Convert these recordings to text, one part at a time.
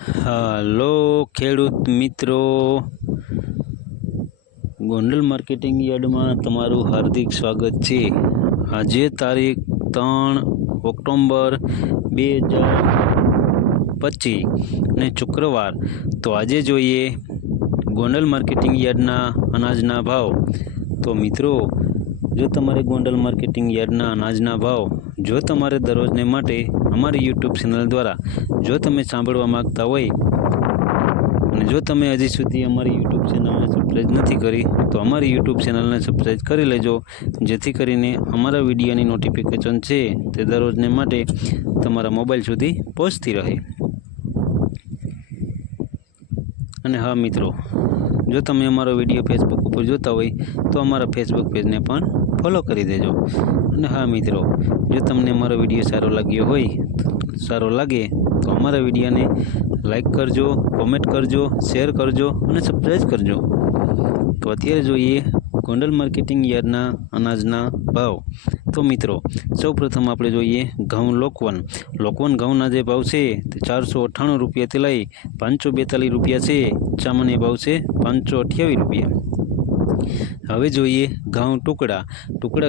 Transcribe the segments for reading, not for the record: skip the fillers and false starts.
હાલો ખેડૂત મિત્રો, ગોંડલ માર્કેટિંગ યાર્ડમાં તમારું હાર્દિક સ્વાગત છે। આજે તારીખ 3 ઓક્ટોબર 2025 ને શુક્રવાર। તો આજે જોઈએ ગોંડલ માર્કેટિંગ યાર્ડના અનાજના ભાવ। તો મિત્રો, જો તમારે ગોંડલ માર્કેટિંગ યાર્ડના અનાજના ભાવ જો તમારે દરરોજને માટે અમારી યુટ્યુબ ચેનલ દ્વારા જો તમે સાંભળવા માગતા હોય અને જો તમે હજી સુધી અમારી યુટ્યુબ ચેનલને સબસ્ક્રાઈબ નથી કરી તો અમારી યુટ્યુબ ચેનલને સબસ્ક્રાઈબ કરી લેજો, જેથી કરીને અમારા વિડીયોની નોટિફિકેશન છે તે દરરોજને માટે તમારા મોબાઈલ સુધી પહોંચતી રહે। અને હા મિત્રો, જો તમે અમારો વિડીયો ફેસબુક ઉપર જોતા હોય તો અમારા ફેસબુક પેજને પણ ફોલો કરી દેજો। અને હા મિત્રો, જો તમને અમારો વિડીયો સારો લાગે તો અમારા વિડીયોને લાઈક કરજો, કોમેન્ટ કરજો, શેર કરજો અને સબસ્ક્રાઈબ કરજો। તો અત્યારે જોઈએ ગોંડલ માર્કેટિંગ યાર્ડના અનાજના ભાવ। તો મિત્રો, સૌપ્રથમ આપણે જોઈએ ઘઉં લોકવન ઘઉંના જે ભાવ છે તે 498 રૂપિયાથી લઈ 542 રૂપિયા છે। સામાન્ય ભાવ છે 528 રૂપિયા। હવે જોઈએ ઘઉં ટુકડા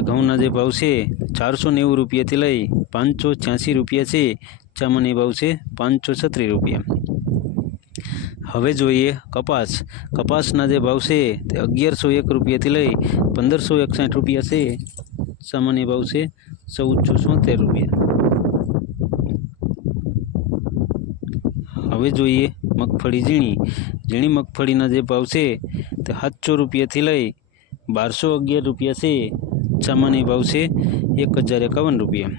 ઘઉંના જે ભાવ છે 490 રૂપિયાથી લઈ 586 રૂપિયા છે। સામાન્ય ભાવ છે 536 રૂપિયા। હવે જોઈએ કપાસના જે ભાવ છે તે 1101 રૂપિયાથી લઈ 1561 રૂપિયા છે। સામાન્ય ભાવ છે 1476 રૂપિયા। હવે જોઈએ મગફળી ઝીણી મગફળીના જે ભાવ છે તે 700 રૂપિયાથી લઈ 1211 રૂપિયા છે। સામાન્ય ભાવ છે 1051 રૂપિયા।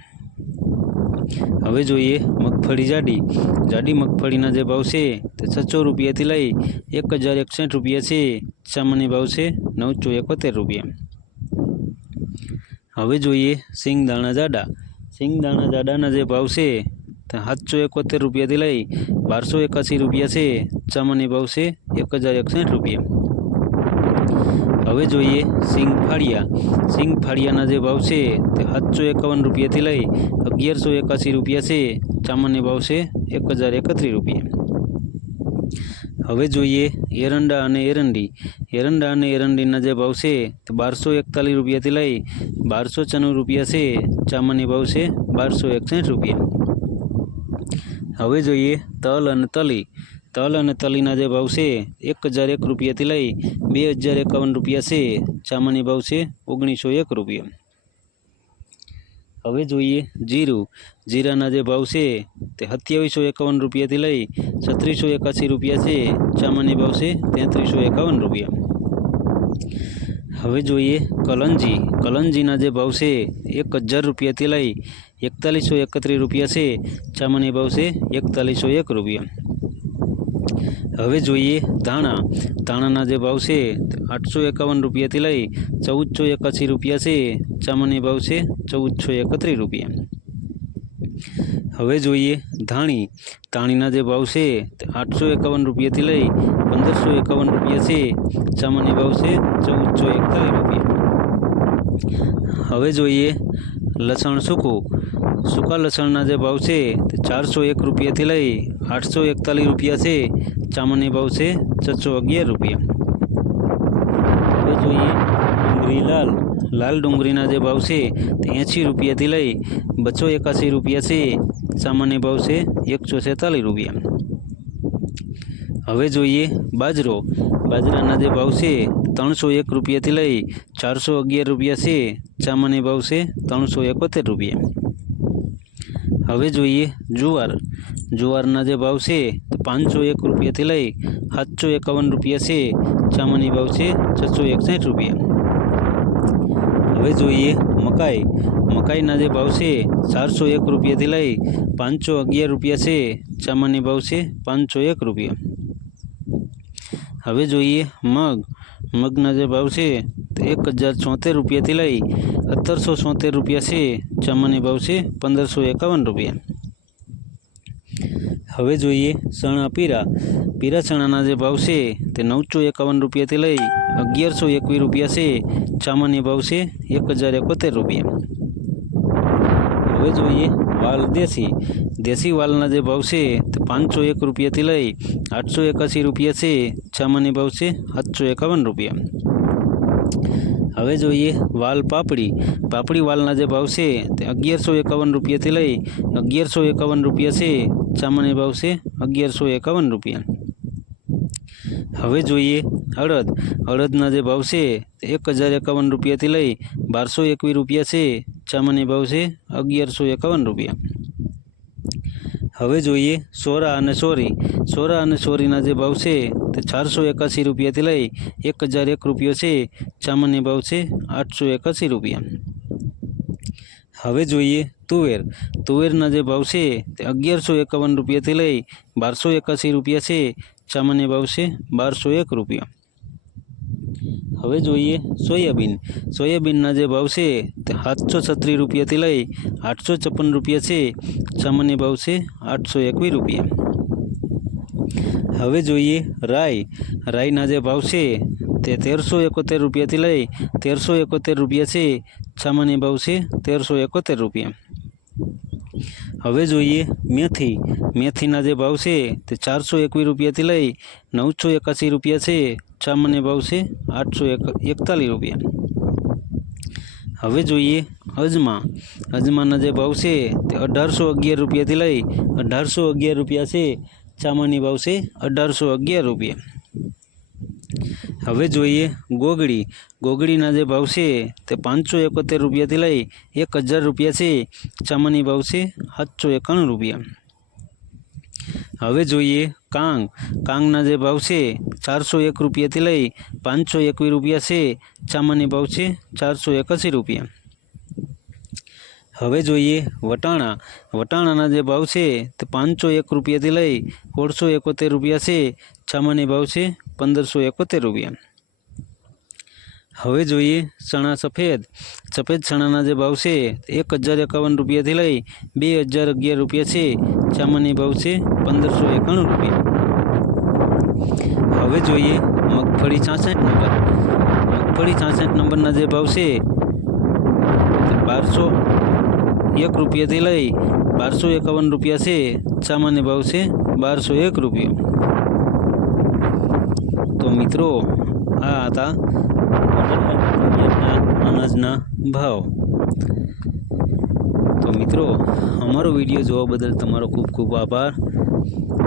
હવે જોઈએ મગફળી જાડી મગફળીના જે ભાવ છે તે 600 રૂપિયાથી લઈ 1061 રૂપિયા છે। સામાન્ય ભાવ છે 971 રૂપિયા। હવે જોઈએ સિંગદાણા જાડાના જે ભાવ છે તે 771 રૂપિયાથી લઈ 1281 રૂપિયા છે। સામાન્ય ભાવ છે 1061 રૂપિયા। હવે જોઈએ સિંગ ફાળિયાના જે ભાવ છે તે 751 રૂપિયાથી લઈ 1181 રૂપિયા છે। સામાન્ય ભાવ છે 1031 રૂપિયા। હવે જોઈએ એરંડા અને એરંડીના જે ભાવ છે તે 1241 રૂપિયાથી લઈ 1294 રૂપિયા છે। સામાન્ય ભાવ છે 1261 રૂપિયા। હવે જોઈએ તલ અને તલીના જે ભાવ છે 1001 રૂપિયાથી લઈ 2051 રૂપિયા છે। સામાન્ય ભાવ છે 1901 રૂપિયા। હવે જોઈએ જીરાના જે ભાવ છે તે 2751 રૂપિયાથી લઈ 3681 રૂપિયા છે। સામાન્ય ભાવ છે 3351 રૂપિયા। હવે જોઈએ કલંજીના જે ભાવ છે 1000 રૂપિયાથી લઈ 4131 રૂપિયા છે। સામાન્ય ભાવ છે 4101 રૂપિયા। હવે જોઈએ ધાણાના જે ભાવ છે 851 રૂપિયાથી લઈ 1481 રૂપિયા છે। સામાન્ય ભાવ છે 1431 રૂપિયા। હવે જોઈએ ધાણીના જે ભાવ છે 851 રૂપિયાથી લઈ 1551 રૂપિયા છે। સામાન્ય ભાવ છે 1441 રૂપિયા। હવે જોઈએ લસણ સૂકા લસણના જે ભાવ છે તે 401 રૂપિયાથી લઈ 841 રૂપિયા છે। સામાન્ય ભાવ છે 611 રૂપિયા। હવે જોઈએ લાલ ડુંગળીના જે ભાવ છે તે 80 રૂપિયાથી લઈ 281 રૂપિયા છે। સામાન્ય ભાવ છે 146 રૂપિયા। હવે જોઈએ બાજરાના જે ભાવ છે 301 રૂપિયાથી લઈ 411 રૂપિયા છે। સામાન્ય ભાવ છે 371 રૂપિયા। હવે જોઈએ જુવારના જે ભાવ છે 501 રૂપિયાથી લઈ 751 રૂપિયા છે। સામાન્ય ભાવ છે 661 રૂપિયા। હવે જોઈએ મકાઈના જે ભાવ છે 401 રૂપિયાથી લઈ 511 રૂપિયા છે। સામાન્ય ભાવ છે 501 રૂપિયા। હવે જોઈએ મગના જે ભાવ છે તે 1074 રૂપિયાથી લઈ 1773 રૂપિયા છે। સામાન્ય ભાવ છે 1551 રૂપિયા। હવે જોઈએ પીરા ચણાના જે ભાવ છે તે 951 રૂપિયાથી લઈ 1121 રૂપિયા છે। સામાન્ય ભાવ છે 1071 રૂપિયા। હવે જોઈએ વાલ દેશી વાલના જે ભાવ છે તે 501 રૂપિયાથી લઈ 881 રૂપિયા છે. સામાન્ય ભાવ છે 751 રૂપિયા. હવે જોઈએ વાલ પાપડી વાલના જે ભાવ છે તે 1151 રૂપિયાથી લઈ 1151 રૂપિયા છે. સામાન્ય ભાવ છે 1151 રૂપિયા. હવે જોઈએ અડદના જે ભાવ છે તે 1051 રૂપિયાથી લઈ 1221 રૂપિયા છે. સામાન્ય ભાવ છે 1151 રૂપિયા. હવે જોઈએ સોરા અને સોરીના જે ભાવ છે તે 481 રૂપિયાથી લઈ 1001 રૂપિયો છે. સામાન્ય ભાવ છે 881 રૂપિયા. હવે જોઈએ તુવેરના જે ભાવ છે તે 1151 રૂપિયાથી લઈ 1281 રૂપિયા છે. સામાન્ય ભાવ છે 1201 રૂપિયા. હવે જોઈએ સોયાબીનના જે ભાવ છે તે 736 રૂપિયાથી લઈ 856 રૂપિયા છે. સામાન્ય ભાવ છે 821 રૂપિયા. હવે જોઈએ રાઈના જે ભાવ છે તે 1371 રૂપિયાથી લઈ 1371 રૂપિયા છે. સામાન્ય ભાવ છે 1371 રૂપિયા. હવે જોઈએ મેથીના જે ભાવ છે તે 421 રૂપિયાથી લઈ 981 રૂપિયા છે. સામાન્ય ભાવ છે 841 રૂપિયા. હવે જોઈએ અજમાના જે ભાવ છે તે 1811 રૂપિયાથી લઈ 1811 રૂપિયા છે. સામાન્ય ભાવ છે 1811 રૂપિયા. હવે જોઈએ ગોગડીના જે ભાવ છે તે 571 રૂપિયાથી લઈ 1000 રૂપિયા છે. સામાન્ય ભાવ છે 791 રૂપિયા. હવે જોઈએ કાંગના જે ભાવ છે 401 રૂપિયાથી લઈ 521 રૂપિયા છે. સામાન્ય ભાવ છે 481 રૂપિયા. હવે જોઈએ વટાણાના જે ભાવ છે તે 501 રૂપિયાથી લઈ 1671 રૂપિયા છે. સામાન્ય ભાવ છે 1571 રૂપિયા. હવે જોઈએ સફેદ ચણાના જે ભાવ છે 1051 રૂપિયાથી લઈ 2011 રૂપિયા છે. સામાન્ય ભાવ છે 1591 રૂપિયા. હવે જોઈએ મગફળી 66 નંબરના જે ભાવ છે તે 1201 રૂપિયાથી લઈ 1251 રૂપિયા છે. સામાન્ય ભાવ છે 1201 રૂપિયા. તો મિત્રો આ હતા અનાજના ભાવ. તો મિત્રો અમારો વિડીયો જોવા બદલ તમારો ખૂબ ખૂબ આભાર.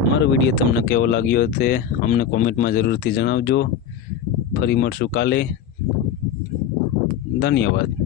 અમારો વિડીયો તમને કેવો લાગ્યો તે અમને કોમેન્ટમાં જરૂરથી જણાવજો. ફરી મળશું કાલે. ધન્યવાદ.